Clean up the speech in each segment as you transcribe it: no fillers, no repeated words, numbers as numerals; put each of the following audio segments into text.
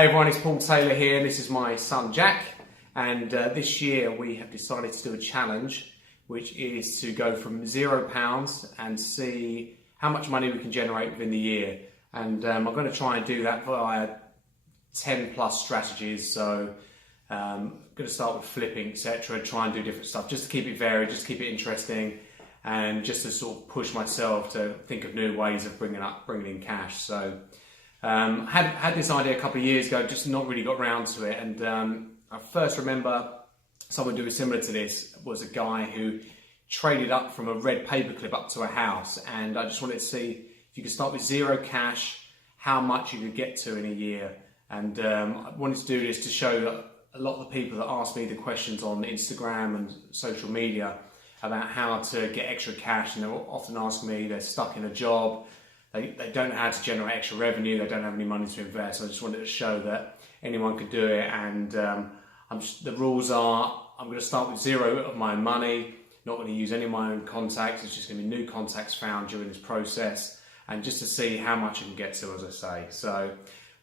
Hey everyone, it's Paul Taylor here, and this is my son Jack. And this year we have decided to do a challenge, which is to go from £0 and see how much money we can generate within the year. And I'm going to try and do that via 10 plus strategies. So I'm going to start with flipping, etc. Try and do different stuff just to keep it varied, just to keep it interesting, and just to sort of push myself to think of new ways of bringing in cash. So had this idea a couple of years ago, just not really got round to it. And I first remember someone doing similar to this was a guy who traded up from a red paperclip up to a house. And I just wanted to see if you could start with zero cash, how much you could get to in a year. And I wanted to do this to show that a lot of the people that ask me the questions on Instagram and social media about how to get extra cash, and they'll often ask me, they're stuck in a job, they don't know how to generate extra revenue, they don't have any money to invest. So I just wanted to show that anyone could do it. And the rules are, I'm going to start with zero of my own money, not going to use any of my own contacts. It's just going to be new contacts found during this process, and just to see how much I can get to, as I say. So,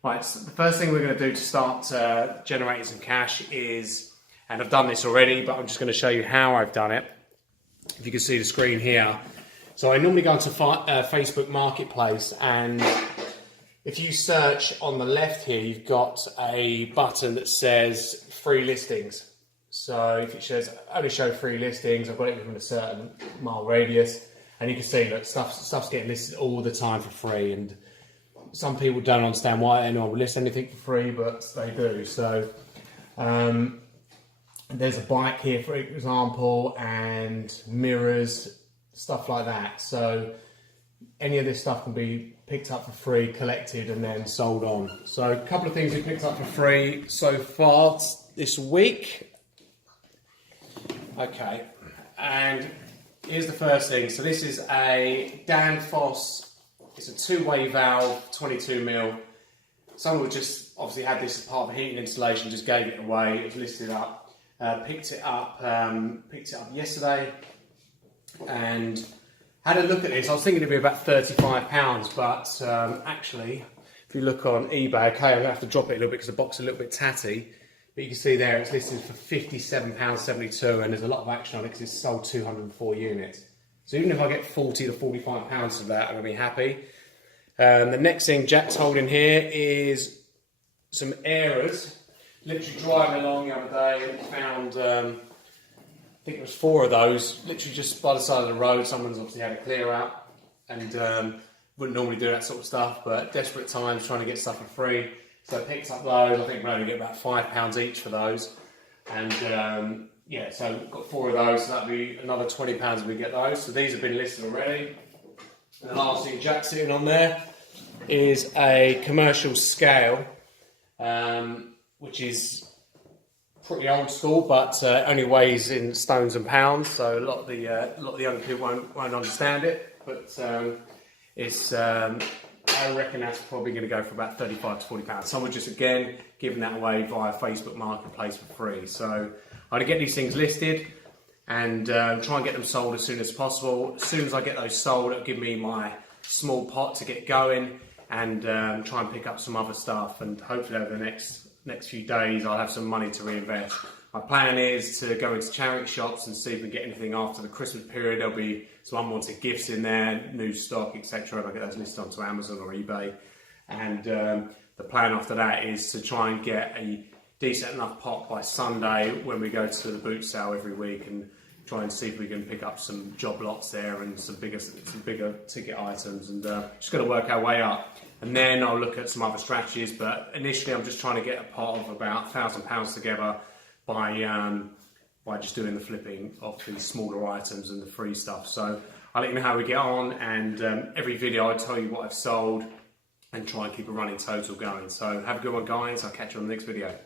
right, so the first thing we're going to do to start generating some cash is, and I've done this already, but I'm just going to show you how I've done it. If you can see the screen here. So I normally go into Facebook Marketplace, and if you search on the left here, you've got a button that says free listings. So if it shows only show free listings, I've got it within a certain mile radius, and you can see that stuff's getting listed all the time for free. And some people don't understand why anyone will list anything for free, but they do. So there's a bike here, for example, and mirrors, stuff like that. So any of this stuff can be picked up for free, collected, and then sold on. So a couple of things we picked up for free so far this week. Okay, and here's the first thing. So this is a Danfoss. It's a two-way valve, 22mm. Someone just obviously had this as part of a heating installation, just gave it away. It was listed up. Picked it up yesterday and had a look at this. I was thinking it'd be about £35, but actually, if you look on eBay, okay, I'm gonna have to drop it a little bit because the box is a little bit tatty. But you can see there it's listed for £57.72, and there's a lot of action on it because it's sold 204 units. So even if I get 40 to 45 pounds of that, I'm gonna be happy. The next thing Jack's holding here is some Airers. Literally driving along the other day and found, I think it was 4 of those, literally just by the side of the road. Someone's obviously had a clear out, and wouldn't normally do that sort of stuff, but desperate times trying to get stuff for free. So I picked up those. I think we're only get about £5 each for those. And yeah, so we've got 4 of those, so that'll be another £20 if we get those. So these have been listed already. And the last thing Jack's sitting on there is a commercial scale, which is pretty old school, but only weighs in stones and pounds. So a lot of the younger people won't understand it. But it's I reckon that's probably going to go for about 35 to 40 pounds. Someone just again giving that away via Facebook Marketplace for free. So I'm gonna get these things listed and try and get them sold as soon as possible. As soon as I get those sold, it'll give me my small pot to get going, and try and pick up some other stuff, and hopefully over the next few days I'll have some money to reinvest. My plan is to go into charity shops and see if we get anything after the Christmas period. There'll be some unwanted gifts in there, new stock, etc. I'll get those listed onto Amazon or eBay. And the plan after that is to try and get a decent enough pot by Sunday when we go to the boot sale every week, and try and see if we can pick up some job lots there and some bigger ticket items, and just going to work our way up. And then I'll look at some other strategies, but initially I'm just trying to get a pot of about £1,000 together by just doing the flipping of the smaller items and the free stuff. So I'll let you know how we get on, and every video I'll tell you what I've sold and try and keep a running total going. So have a good one, guys. I'll catch you on the next video.